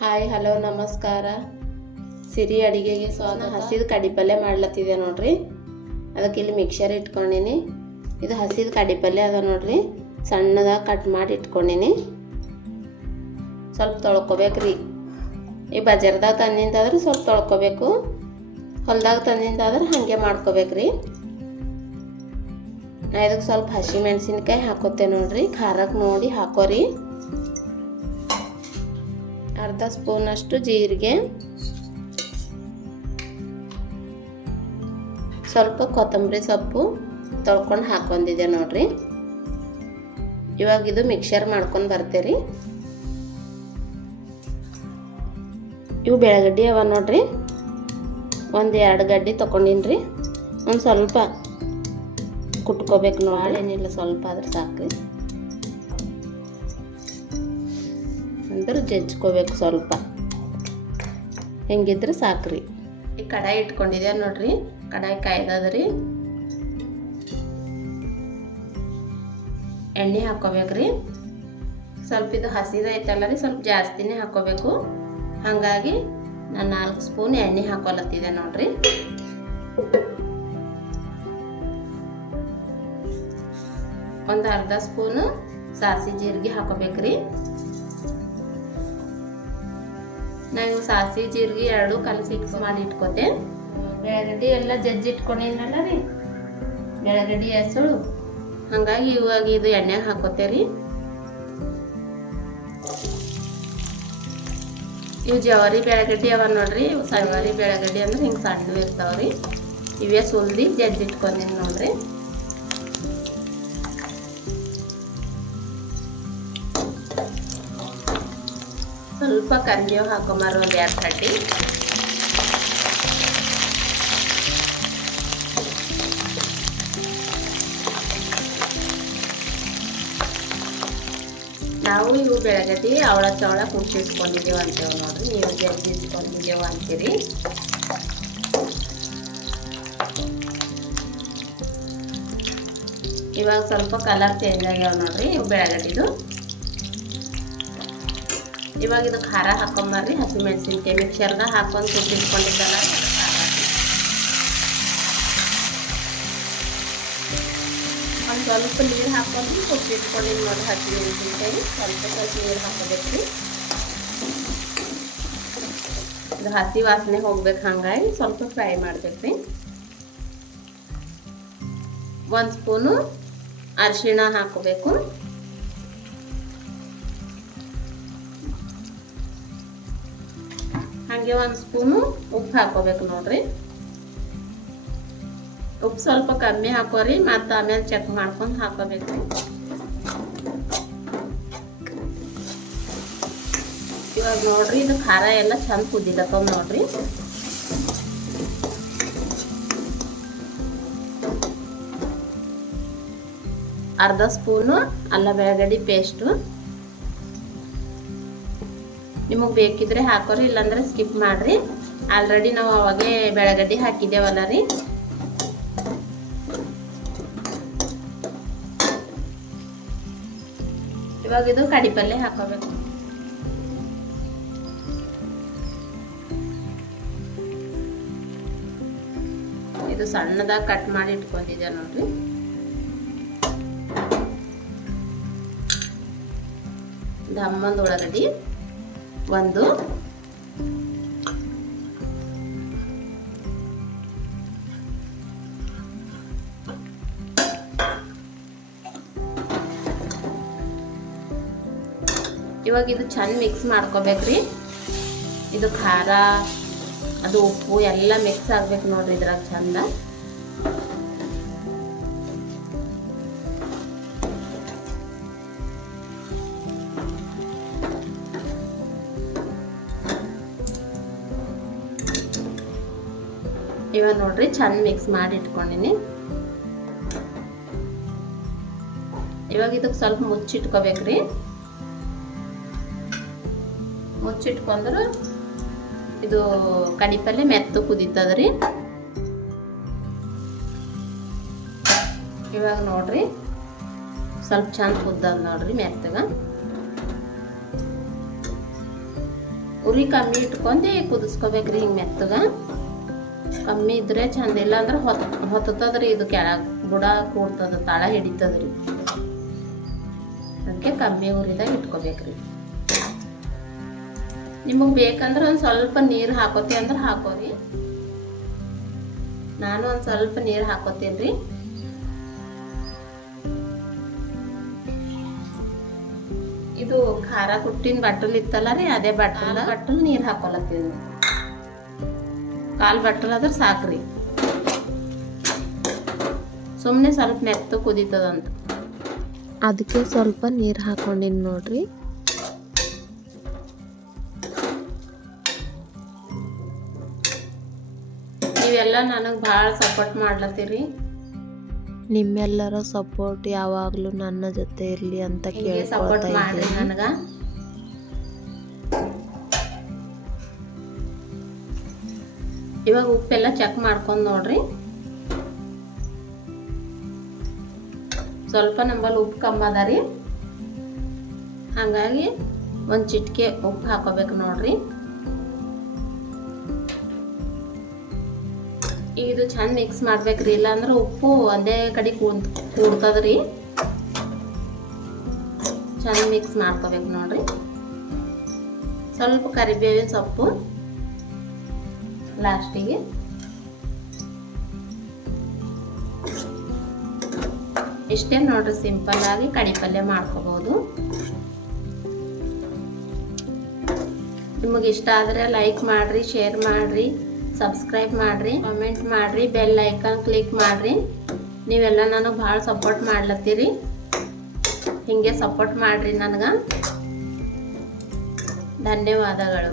Hi, hello, ನಮಸ್ಕಾರ. ಸಿರಿ ಅಡಿಗೆಗೆ ಸ್ವಾಗತ. ಹಸಿದ ಕಡಿಪಲ್ಯ ಮಾಡ್ಲತ್ತಿದೆ ನೋಡ್ರಿ. ಅದಕ್ಕೆ ಇಲ್ಲಿ ಮಿಕ್ಸರ್ ಇಟ್ಕೊಂಡೀನಿ. ಇದು ಹಸಿದ ಕಡಿಪಲ್ಯ ಅದ ನೋಡ್ರಿ. ಸಣ್ಣದಾಗಿ ಕಟ್ ಮಾಡಿ ಇಟ್ಕೊಂಡೀನಿ. ಸ್ವಲ್ಪ ತೊಳ್ಕೊಬೇಕ್ರಿ ಈ ಬಜಾರ್ದಾಗ ತಂದಿಂದಾದ್ರೆ ಸ್ವಲ್ಪ ತೊಳ್ಕೊಬೇಕು. ಹೊಲ್ದಾಗ ತಂದಿಂದಾದ್ರೆ ಹಾಗೆ ಮಾಡ್ಕೋಬೇಕ್ರಿ ನಾ ಇದಕ್ಕೆ ಸ್ವಲ್ಪ ಹಸಿ ಮೆಣಸಿನ್ಕಾಯಿ ಹಾಕೋತೆ ನೋಡ್ರಿ. ಖಾರಕ್ಕೆ ನೋಡಿ ಹಾಕೋರಿ ಅರ್ಧ ಸ್ಪೂನಷ್ಟು ಜೀರಿಗೆ. ಸ್ವಲ್ಪ ಕೊತ್ತಂಬರಿ ಸೊಪ್ಪು ತೊಳ್ಕೊಂಡು ಹಾಕೊಂಡಿದ್ದೆ ನೋಡ್ರಿ. ಇವಾಗ ಇದು ಮಿಕ್ಸರ್ ಮಾಡ್ಕೊಂಡು ಬರ್ತೀರಿ ಇವು ಬೆಳಗಡ್ಡಿ ಅವ ನೋಡ್ರಿ. ಒಂದು ಎರಡು ಗಡ್ಡಿ ತೊಗೊಂಡಿನ್ರಿ ಒಂದು ಸ್ವಲ್ಪ ಕುಟ್ಕೋಬೇಕು ನೋಡಿ ಏನಿಲ್ಲ, ಸ್ವಲ್ಪ ಆದ್ರೆ ಸಾಕು. ಅಂದ್ರೆ ಜಜ್ಕೋಬೇಕು ಸ್ವಲ್ಪ. ಹೆಂಗಿದ್ರೆ ಸಾಕ್ರಿ. ಈ ಕಡಾಯಿ ಇಟ್ಕೊಂಡಿದ್ದೆ ನೋಡ್ರಿ? ಕಡಾಯಿ ಕಾಯ್ದದ್ರಿ. ಎಣ್ಣೆ ಹಾಕೋಬೇಕ್ರಿ ಸ್ವಲ್ಪ ಇದು ಹಸಿದೈತಲ್ಲ ರೀ, ಸ್ವಲ್ಪ ಜಾಸ್ತಿನೇ ಹಾಕೋಬೇಕು ಹಾಗಾಗಿ ನಾನು ನಾಲ್ಕು ಸ್ಪೂನ್ ಎಣ್ಣೆ ಹಾಕೊಲತ್ತಿದೆ ನೋಡ್ರಿ. ಒಂದು ಅರ್ಧ ಸ್ಪೂನು ಸಾಸಿ ಜೀರಿಗೆ ಹಾಕೋಬೇಕ್ರಿ ನಾನು ಸಾಸಿ ಜೀರಿಗೆ ಎರಡು ಕಲಸಿ ಮಿಕ್ಸ್ ಮಾಡಿ ಇಟ್ಕೋತೆ. ಬೆಳಗಡ್ಡಿ ಎಲ್ಲ ಜಜ್ಜಿ ಇಟ್ಕೊಂಡಿನಲ್ಲ ರೀ. ಬೆಳಗಡ್ಡಿ ಹೆಸರು. ಹಂಗಾಗಿ ಇವಾಗ ಇದು ಎಣ್ಣೆ ಹಾಕೋತೆ ರೀ. ಇವು ಜವಾರಿ ಬೆಳಗಡ್ಡಿ ಅವ ನೋಡ್ರಿ. ಇವು ಸಣ್ಣವಾರಿ ಬೆಳಗಡ್ಡಿ ಅಂದ್ರೆ ಹಿಂಗೆ ಸಣ್ಣ ಇರ್ತಾವ್ರಿ ಇವೇ ಸುಲ್ದಿ ಜಜ್ಜಿ ಇಟ್ಕೊಂಡಿನಿ ನೋಡ್ರಿ. ಸ್ವಲ್ಪ ಕರಿಬೇವು ಹಾಕೊಂಬಾರ ಒಂದು ಎರಡು ಕಡ್ಡಿ ನಾವು ಇವು ಬೆಳಗತಿ ಅವಳ ಚವಳ ಕುಡ್ಸಿಟ್ಕೊಂಡಿದ್ದೇವೆ ಅಂತೇವೆ ನೋಡ್ರಿ. ನೀವು ಜಲ್ದಿ ಇಟ್ಕೊಂಡಿದ್ದೇವೆ ಅಂತೀರಿ. ಇವಾಗ ಸ್ವಲ್ಪ ಕಲರ್ ಚೇಂಜ್ ಆಗ್ಯಾವ ನೋಡ್ರಿ ಇವು ಬೆಳಗಟ್ಟಿದು ಇವಾಗ ಇದು ಖಾರ ಹಾಕೊಂಬರ್ರಿ ಹಸಿ ಮೆಣಸಿನ್ಕಾಯಿ ಮಿಕ್ಸರ್ದಾಗ ಹಾಕೊಂಡು ಕುಟ್ಟಿಟ್ಕೊಂಡಿದ್ದಲ್ಲ ಒಂದು ಸ್ವಲ್ಪ ನೀರು ಹಾಕೊಂಡು ಕುಟ್ಟಿಟ್ಕೊಂಡಿದ್ದು ನೋಡಿ ಹಸಿ ಮೆಣಸಿನ್ಕಾಯಿ, ಸ್ವಲ್ಪ ಸ್ವಲ್ಪ ನೀರು ಹಾಕೋಬೇಕ್ರಿ. ಇದು ಹಸಿ ವಾಸನೆ ಹೋಗ್ಬೇಕು ಹಂಗಾಗಿ ಸ್ವಲ್ಪ ಫ್ರೈ ಮಾಡ್ಬೇಕು ರೀ ಒಂದು ಸ್ಪೂನು ಅರಿಶಿಣ ಹಾಕೋಬೇಕು. ಹಾಗೆ ಒಂದು ಸ್ಪೂನು ಉಪ್ಪು ಹಾಕೋಬೇಕು ನೋಡ್ರಿ. ಉಪ್ಪು ಸ್ವಲ್ಪ ಕಮ್ಮಿ ಹಾಕೋರಿ, ಮತ್ತು ಆಮೇಲೆ ಚೆಕ್ ಮಾಡ್ಕೊಂಡು ಹಾಕೋಬೇಕು. ಇವಾಗ ನೋಡ್ರಿ, ಇದು ಖಾರ ಎಲ್ಲ ಚಂದ ಕುದಿಲತ್ತವ ನೋಡ್ರಿ. ಅರ್ಧ ಸ್ಪೂನು ಅಲ್ಲ ಬೆಳಗಡಿ ಪೇಸ್ಟು ನಿಮಗೆ ಬೇಕಿದ್ರೆ ಹಾಕೋರಿ, ಇಲ್ಲಾಂದ್ರೆ ಸ್ಕಿಪ್ ಮಾಡ್ರಿ. ಆಲ್ರೆಡಿ ನಾವು ಅವಾಗೆ ಬೆಳಗಡ್ಡಿ ಹಾಕಿದ್ದೇವಲ್ಲ ರೀ. ಇವಾಗ ಇದು ಕಡಿಪಲ್ಲೆ ಹಾಕೋಬೇಕು. ಇದು ಸಣ್ಣದಾಗಿ ಕಟ್ ಮಾಡಿ ಇಟ್ಕೊಂಡಿದ್ದೆ ನೋಡ್ರಿ. ದಮ್ಮಂದ ಉಳ್ಳಾಗಡ್ಡಿ ಒಂದು. ಇವಾಗ ಇದು ಚೆಂದ ಮಿಕ್ಸ್ ಮಾಡ್ಕೋಬೇಕ್ರಿ. ಇದು ಖಾರ, ಅದು ಉಪ್ಪು ಎಲ್ಲ ಮಿಕ್ಸ್ ಆಗ್ಬೇಕು ನೋಡ್ರಿ ಇದ್ರಾಗ ಚಂದ. ಇವಾಗ ನೋಡ್ರಿ, ಚಂದ ಮಿಕ್ಸ್ ಮಾಡಿ ಇಟ್ಕೊಂಡಿನಿ ಇವಾಗ ಇದಕ್ಕೆ ಸ್ವಲ್ಪ ಮುಚ್ಚಿಟ್ಕೋಬೇಕ್ರಿ. ಮುಚ್ಚಿಟ್ಕೊಂಡ್ರೆ ಇದು ಕಡಿಪಲ್ಲೆ ಮೆತ್ತು ಕುದೀತದ್ರಿ. ಇವಾಗ ನೋಡ್ರಿ, ಸ್ವಲ್ಪ ಚಂದ ಕುದ್ದದ ನೋಡ್ರಿ ಮೆತ್ತಗ. ಉರಿ ಕಮ್ಮಿ ಇಟ್ಕೊಂಡಿ ಕುದಿಸ್ಕೋಬೇಕ್ರಿ ಹಿಂಗೆ ಮೆತ್ತಗ. ಕಮ್ಮಿ ಇದ್ರೆ ಚಂದ. ಇಲ್ಲ ಅಂದ್ರೆ ಹೊತ್ ಹೊತ್ತದ್ರಿ ಇದು ಕೆಳಗೆ ಬುಡ ಕೂಡ್ತದ, ತಾಳ ಹಿಡಿತದ್ರಿ. ಅದಕ್ಕೆ ಕಮ್ಮಿ ಉರಿದಾಗ ಇಟ್ಕೋಬೇಕ್ರಿ. ನಿಮಗೆ ಬೇಕಂದ್ರೆ ಒಂದ್ ಸ್ವಲ್ಪ ನೀರು ಹಾಕೋತಿ ಅಂದ್ರೆ ಹಾಕೋರಿ. ನಾನು ಒಂದ್ ಸ್ವಲ್ಪ ನೀರು ಹಾಕೋತೀನ್ರಿ. ಇದು ಖಾರ ಕುಟ್ಟಿನ ಬಟ್ಟಲ್ ಇತ್ತಲ್ಲ ರೀ, ಅದೇ ಬಟ್ಟಲ್ ಬಟ್ಟಲ್ ನೀರ್ ಹಾಕೊಲತ್ತೀನಿ ಕಾಲು ಬಟ್ಟಲಾದ್ರೆ ಸಾಕ್ರಿ. ಸುಮ್ಮನೆ ಸ್ವಲ್ಪ ಮೆತ್ತ ಕುದೀತದಂತ. ಅದಕ್ಕೆ ಸ್ವಲ್ಪ ನೀರು ಹಾಕೊಂಡಿನಿ ನೋಡ್ರಿ. ನೀವೆಲ್ಲ ನನಗೆ ಭಾಳ ಸಪೋರ್ಟ್ ಮಾಡ್ಲತ್ತೀರಿ. ನಿಮ್ಮೆಲ್ಲರ ಸಪೋರ್ಟ್ ಯಾವಾಗಲೂ ನನ್ನ ಜೊತೆ ಇರಲಿ ಅಂತ ಕೇಳಿ ಸಪೋರ್ಟ್ ಮಾಡಿ ಮಾಡ್ರಿ ನನಗೆ. ಇವಾಗ ಉಪ್ಪೆಲ್ಲ ಚೆಕ್ ಮಾಡ್ಕೊಂಡು ನೋಡ್ರಿ. ಸ್ವಲ್ಪ ನಂಬಲ್ಲಿ ಉಪ್ಪು ಕಮ್ಮಿ ಅದ ರೀ. ಹಾಗಾಗಿ ಒಂದು ಚಿಟಿಕೆ ಉಪ್ಪು ಹಾಕೋಬೇಕು ನೋಡ್ರಿ. ಇದು ಚೆಂದ ಮಿಕ್ಸ್ ಮಾಡ್ಬೇಕ್ರಿ ಇಲ್ಲಾಂದ್ರೆ ಉಪ್ಪು ಒಂದೇ ಕಡೆ ಕೂಡ್ ಕೂಡ್ತದ್ರಿ ಚೆಂದ ಮಿಕ್ಸ್ ಮಾಡ್ಕೋಬೇಕು ನೋಡ್ರಿ. ಸ್ವಲ್ಪ ಕರಿಬೇವಿನ ಸೊಪ್ಪು. ಲಾಸ್ಟಿಗೆ. ಇಷ್ಟೇ ನೋಡ್ರಿ ಸಿಂಪಲ್ ಆಗಿ ಕಡಿ ಪಲ್ಯ ಮಾಡ್ಕೋಬಹುದು ನಿಮಗೆ ಇಷ್ಟ ಆದರೆ ಲೈಕ್ ಮಾಡ್ರಿ, ಶೇರ್ ಮಾಡ್ರಿ, ಸಬ್ಸ್ಕ್ರೈಬ್ ಮಾಡ್ರಿ, ಕಮೆಂಟ್ ಮಾಡ್ರಿ, ಬೆಲ್ ಐಕಾನ್ ಕ್ಲಿಕ್ ಮಾಡ್ರಿ. ನೀವೆಲ್ಲ ನನಗೆ ಭಾಳ ಸಪೋರ್ಟ್ ಮಾಡ್ಲತ್ತೀರಿ. ಹಿಂಗೆ ಸಪೋರ್ಟ್ ಮಾಡ್ರಿ ನನಗೆ. ಧನ್ಯವಾದಗಳು.